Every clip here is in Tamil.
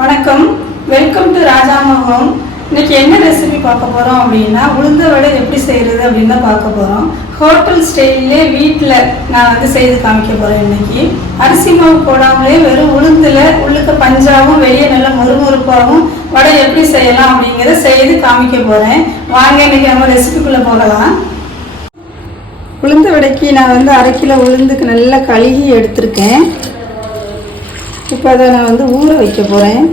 வணக்கம், வெல்கம் டு ராஜாமா ஹோம். இன்னைக்கு என்ன ரெசிபி பார்க்க போகிறோம் அப்படின்னா, உளுந்த வடை எப்படி செய்கிறது அப்படின்னு தான் பார்க்க போகிறோம். ஹோட்டல் ஸ்டைல்லே வீட்டில் நான் செய்து காமிக்க போகிறேன். இன்னைக்கு அரிசி மாவு போடாமலே வெறும் உளுந்தில் உள்ளுக்கு பஞ்சாவும் வெளியே நல்லா மொறுமொறுப்பாகவும் வடை எப்படி செய்யலாம் அப்படிங்கிறத செய்து காமிக்க போகிறேன். வாங்க இன்னைக்கு நம்ம ரெசிபிக்குள்ளே போகலாம். உளுந்த வடைக்கு நான் 1/2 கிலோ உளுந்துக்கு நல்லா கழுகி எடுத்திருக்கேன். இப்போ அதை நான் ஊற வைக்க போகிறேன்.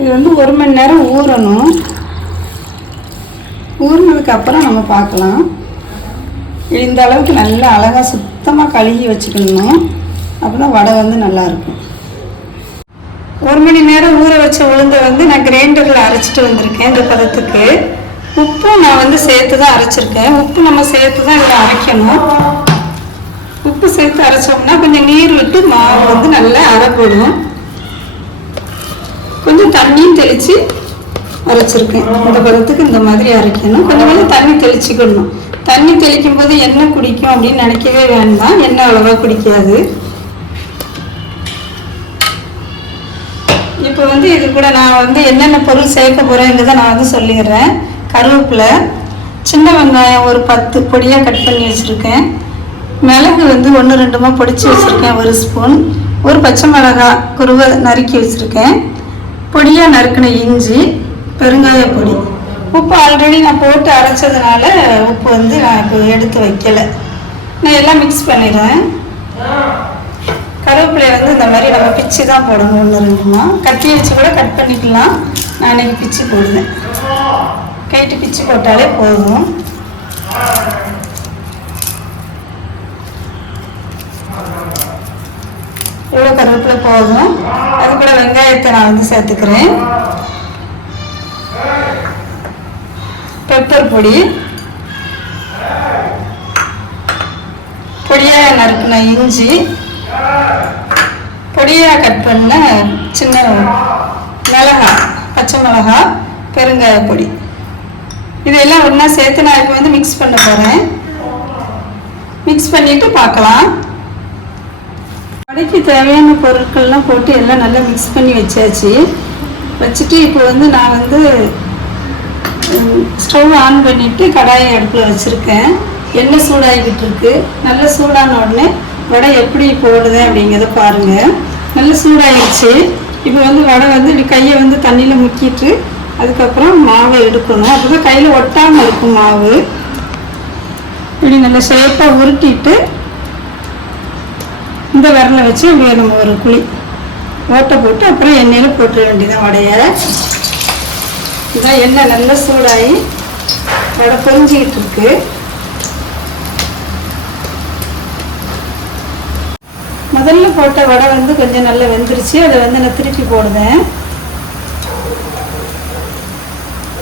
இது 1 மணி நேரம் ஊறணும். ஊறினதுக்கு அப்புறம் நம்ம பார்க்கலாம். இந்த அளவுக்கு நல்லா அழகாக சுத்தமாக கழுகி வச்சுக்கணும். அப்போ தான் வடை நல்லாயிருக்கும். 1 மணி நேரம் ஊற வச்ச உளுந்தை நான் கிரைண்டரில் அரைச்சிட்டு வந்திருக்கேன். இந்த பதத்துக்கு உப்பும் நான் சேர்த்து தான் அரைச்சிருக்கேன். உப்பு நம்ம சேர்த்து தான் இதை அரைக்கணும். உப்பு சேர்த்து அரைச்சோம்னா கொஞ்சம் நீர் விட்டு மாவு நல்லா அரைப்படும். கொஞ்சம் தண்ணியும் தெளித்து அரைச்சிருக்கேன். இந்த பதத்துக்கு இந்த மாதிரி அரைக்கணும். கொஞ்சம் தண்ணி தெளிச்சுக்கணும். தண்ணி தெளிக்கும் போது எண்ணெய் குடிக்கும் அப்படின்னு நினைக்கவே வேண்டாம். எண்ணெய் அவ்வளோவா குடிக்காது. இப்போ இது கூட நான் என்னென்ன பொருள் சேர்க்க போகிறேங்கிறத நான் சொல்லிடுறேன். கருவேப்பிலை, சின்ன வெங்காயம் ஒரு 10 பொடியாக கட் பண்ணி வச்சுருக்கேன். மிளகு 1-2 பொடிச்சு வச்சுருக்கேன் 1 ஸ்பூன். ஒரு பச்சை மிளகாய் குருவை நறுக்கி வச்சுருக்கேன். பொடியாக நறுக்கின இஞ்சி, பெருங்காய பொடி. உப்பு ஆல்ரெடி நான் போட்டு அரைச்சதுனால உப்பு நான் இப்போ எடுத்து வைக்கலை. நான் எல்லாம் மிக்ஸ் பண்ணிடுறேன். கருவேப்பிலையை இந்த மாதிரி நம்ம பிச்சு தான் போடணும். 1-2 கட்டி வச்சு கூட கட் பண்ணிக்கலாம். நான் இன்றைக்கி பிச்சு போடுவேன். கைட்டு பிச்சு போட்டாலே போதும். இவ்வளோ கருவேப்பிலை போதும். அது கூட வெங்காயத்தை நான் சேர்த்துக்கிறேன். பெப்பர் பொடி, பொடியாக நறுக்கின இஞ்சி, பொடியாக கட் பண்ண சின்ன மிளகாய், பச்சை மிளகாய், பெருங்காய பொடி. இதெல்லாம் ஒன்றா சேர்த்து நான் இப்போ மிக்ஸ் பண்ண போகிறேன். மிக்ஸ் பண்ணிவிட்டு பார்க்கலாம். வடைக்கு தேவையான பொருட்கள்லாம் போட்டு எல்லாம் நல்லா மிக்ஸ் பண்ணி வச்சாச்சு. வச்சுட்டு இப்போ நான் ஸ்டவ் ஆன் பண்ணிவிட்டு கடாயை அடுப்பில் வச்சுருக்கேன். எண்ணெய் சூடாகிக்கிட்டு இருக்கு. நல்லா சூடான உடனே வடை எப்படி போடுது அப்படிங்கிறத பாருங்கள். நல்லா சூடாகிடுச்சு. இப்போ வடை இப்படி கையை தண்ணியில் முக்கிட்டு அதுக்கப்புறம் மாவை எடுக்கணும். அப்போ தான் கையில் ஒட்டாமல் இருக்கும் மாவு. இப்படி நல்லா ஷேப்பாக உருட்டிட்டு இந்த விரலை வச்சு இப்படி நம்ம ஒரு குழி ஓட்டை போட்டு அப்புறம் எண்ணெயில் போட்டுற வேண்டியதான் வடையை. இதான் எண்ணெய் நல்லா சூடாகி வடை பொரிஞ்சிக்கிட்டு இருக்கு. முதல்ல போட்ட வடை கொஞ்சம் நல்லா வெந்துருச்சு. அதை நான் திருப்பி போடுவேன்.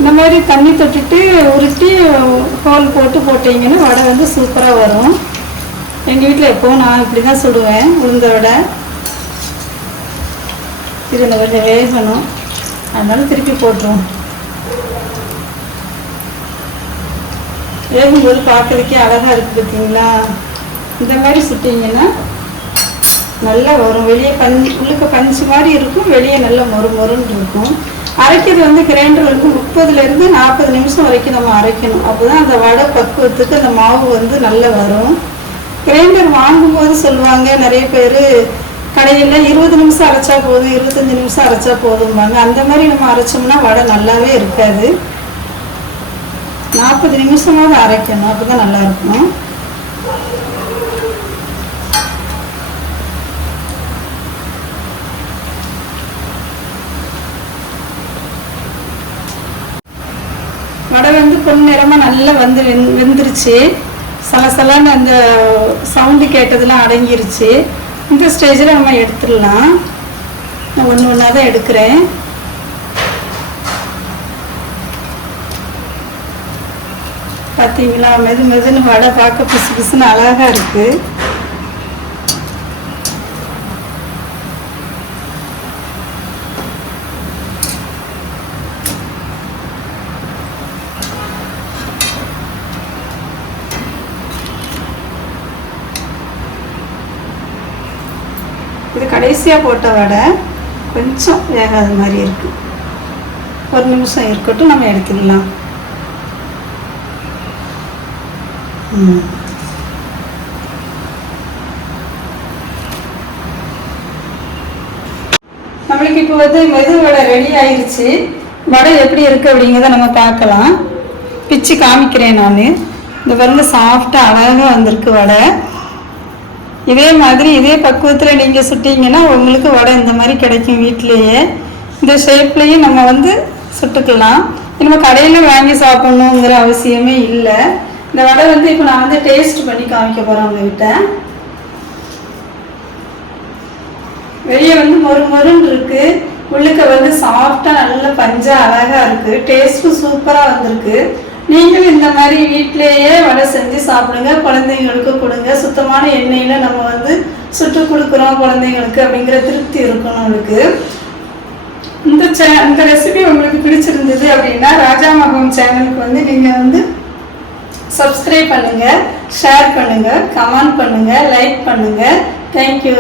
இந்த மாதிரி தண்ணி தொட்டுட்டு உருட்டி ஹோல் போட்டு போட்டிங்கன்னா வடை சூப்பராக வரும். எங்கள் வீட்டில் எப்போவும் நான் இப்படி தான் சுடுவேன் உளுந்த வடை. இது கொஞ்சம் வேகணும், அதனால திருப்பி போட்டுருவோம். வேகும்போது பார்க்குறதுக்கே அழகாக இருக்குது பார்த்தீங்களா? இந்த மாதிரி சுட்டிங்கன்னா நல்லா வரும். வெளியே உள்ளுக்க பஞ்சு மாதிரி இருக்கும், வெளியே நல்லா மொறுன்னு இருக்கும். அரைக்கிறது கிரைண்டர் 30லேருந்து 40 நிமிஷம் வரைக்கும் நம்ம அரைக்கணும். அப்போ தான் அந்த வடை பக்குவத்துக்கு அந்த மாவு நல்லா வரும். கிரைண்டர் வாங்கும்போது சொல்லுவாங்க நிறைய பேர் கடையில் 20 நிமிஷம் அரைச்சா போதும், 25 நிமிஷம் அரைச்சா போதும்பாங்க. அந்த மாதிரி நம்ம அரைச்சோம்னா வடை நல்லாவே இருக்காது. 40 நிமிஷமாவது அரைக்கணும், அப்போ தான் நல்லாயிருக்கும். வடை பொன்னிறமாக நல்லா வெந்துருச்சு. சலசலான்னு அந்த சவுண்டு கேட்டதெல்லாம் அடங்கிருச்சு. இந்த ஸ்டேஜில் நம்ம எடுத்துடலாம். நான் ஒன்றா தான் எடுக்கிறேன். பார்த்தீங்களா? மெதுன்னு வடை பார்க்க பிசு பிசுன்னு அழகாக இருக்குது. இது கடைசியாக போட்ட வடை கொஞ்சம் வேகாத மாதிரி இருக்குது. ஒரு நிமிஷம் இருக்கட்டும், நம்ம எடுத்துக்கலாம். நம்மளுக்கு இப்போ வந்து மெது வடை ரெடி ஆயிடுச்சு. வடை எப்படி இருக்குது அப்படிங்கிறத நம்ம பார்க்கலாம். பிச்சு காமிக்கிறேன் நான். இந்த பாருங்க, சாஃப்டாக அழகாக வந்திருக்கு வடை. இதே மாதிரி இதே பக்குவத்தில் நீங்கள் சுட்டிங்கன்னா உங்களுக்கு வடை இந்த மாதிரி கிடைக்கும் வீட்டிலையே. இந்த ஷேப்லேயும் நம்ம வந்து சுட்டுக்கலாம். நம்ம கடையில் வாங்கி சாப்பிட்ணுங்கிற அவசியமே இல்லை. இந்த வடை வந்து இப்போ நான் வந்து டேஸ்ட் பண்ணி காமிக்க போகிறேன் உங்ககிட்ட. வெளியே வந்து மொறு மொறுன்னு இருக்குது, உள்ளுக்க வந்து சாஃப்டாக நல்ல பஞ்சாக அழகாக இருக்குது. டேஸ்ட்டும் சூப்பராக வந்திருக்கு. நீங்களும் இந்த மாதிரி வீட்டிலேயே வடை செஞ்சு சாப்பிடுங்க, குழந்தைங்களுக்கு கொடுங்க. சுத்தமான எண்ணெயில் நம்ம வந்து சுட்டு கொடுக்குறோம் குழந்தைங்களுக்கு அப்படிங்கிற திருப்தி இருக்கும் நம்மளுக்கு. இந்த ரெசிபி உங்களுக்கு பிடிச்சிருந்தது அப்படின்னா ராஜா மகம் சேனலுக்கு வந்து நீங்கள் வந்து சப்ஸ்கிரைப் பண்ணுங்கள், ஷேர் பண்ணுங்கள், கமெண்ட் பண்ணுங்கள், லைக் பண்ணுங்கள். தேங்க்யூ.